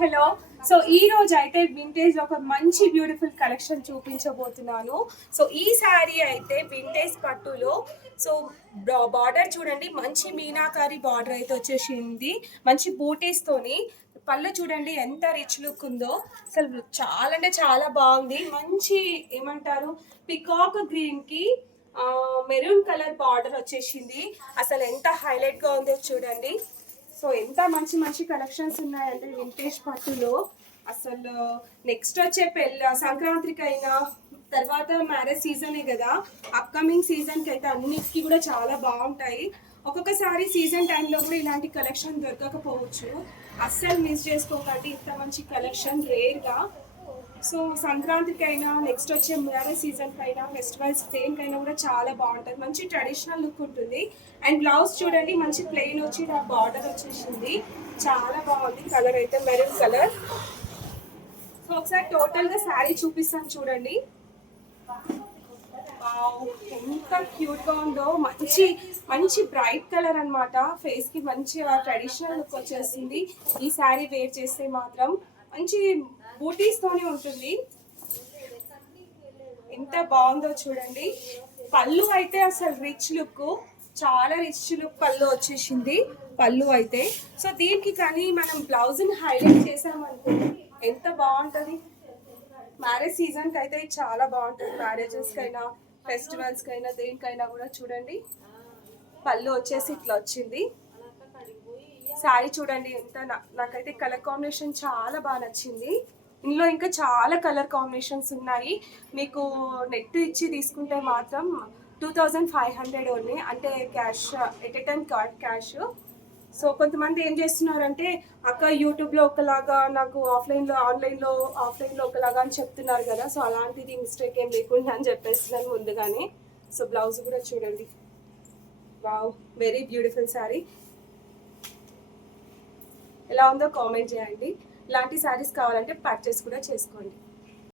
Hello. So ఈ రోజు అయితే వింటేజ్ ఒక మంచి బ్యూటిఫుల్ కలెక్షన్ చూపించబోతున్నాను. సో ఈ శారీ అయితే వింటేజ్ పట్టులో సో బార్డర్ చూడండి, మంచి మీనాకారి బార్డర్ అయితే వచ్చేసింది, మంచి బూటీస్ తోని. పళ్ళు చూడండి ఎంత రిచ్ లుక్ ఉందో, అసలు చాలా అంటే చాలా బాగుంది. మంచి ఏమంటారు, పికాక్ గ్రీన్ కి మెరూన్ కలర్ బార్డర్ వచ్చేసింది. అసలు ఎంత హైలైట్ గా ఉందో చూడండి. సో ఎంత మంచి మంచి కలెక్షన్స్ ఉన్నాయంటే వింటేజ్ పట్టులో. అసలు నెక్స్ట్ వచ్చే సంక్రాంతికి అయినా, తర్వాత మ్యారేజ్ సీజనే కదా, అప్కమింగ్ సీజన్కి అయితే అన్నిటికీ కూడా చాలా బాగుంటాయి. ఒక్కొక్కసారి సీజన్ టైంలో కూడా ఇలాంటి కలెక్షన్ దొరకకపోవచ్చు. అస్సలు మిస్ చేసుకోకండి, ఇంత మంచి కలెక్షన్ రేర్గా. సో సంక్రాంతికి అయినా, నెక్స్ట్ వచ్చే మ్యారేజ్ సీజన్కి అయినా, ఫెస్టివల్స్ దేనికైనా కూడా చాలా బాగుంటుంది. మంచి ట్రెడిషనల్ లుక్ ఉంటుంది. అండ్ బ్లౌజ్ చూడండి, మంచి ప్లెయిన్ వచ్చి ఆ బార్డర్ వచ్చేసింది, చాలా బాగుంది. కలర్ అయితే మెరూన్ కలర్. సో ఒకసారి టోటల్గా శారీ చూపిస్తాను చూడండి. ఎంత క్యూట్గా ఉందో, మంచి మంచి బ్రైట్ కలర్ అనమాట. ఫేస్కి మంచి ట్రెడిషనల్ లుక్ వచ్చేసింది. ఈ శారీ వేర్ చేస్తే మాత్రం మంచి బూటీస్ తోనే ఉంటుంది. ఎంత బాగుందో చూడండి. పళ్ళు అయితే అసలు రిచ్ లుక్, చాలా రిచ్ లుక్ పళ్ళు వచ్చేసింది పళ్ళు అయితే. సో దీనికి కానీ మనం బ్లౌజ్ని హైలైట్ చేసామనుకోండి ఎంత బాగుంటుంది. మ్యారేజ్ సీజన్కి అయితే చాలా బాగుంటుంది. మ్యారేజెస్కి అయినా, ఫెస్టివల్స్కి అయినా, దేనికైనా కూడా చూడండి. పళ్ళు వచ్చేసి ఇట్లా వచ్చింది. శారీ చూడండి ఎంత, నాకైతే కలర్ కాంబినేషన్ చాలా బాగా నచ్చింది. ఇందులో ఇంకా చాలా కలర్ కాంబినేషన్స్ ఉన్నాయి. మీకు నెట్ ఇచ్చి తీసుకుంటే మాత్రం 2500 ఓన్లీ, అంటే cash at a time cash. So కొంతమంది ఏం చేస్తున్నారంటే, అక్క యూట్యూబ్లో ఒకలాగా, నాకు ఆన్లైన్లో ఒకలాగా అని చెప్తున్నారు కదా. సో అలాంటిది మిస్టేక్ ఏం లేకుండా అని చెప్పేస్తున్నాను ముందుగానే. సో బ్లౌజ్ కూడా చూడండి, వావ్, వెరీ బ్యూటిఫుల్ శారీ. ఎలా ఉందో కామెంట్ చేయండి. ఇలాంటి శారీస్ కావాలంటే పర్చేస్ కూడా చేసుకోండి.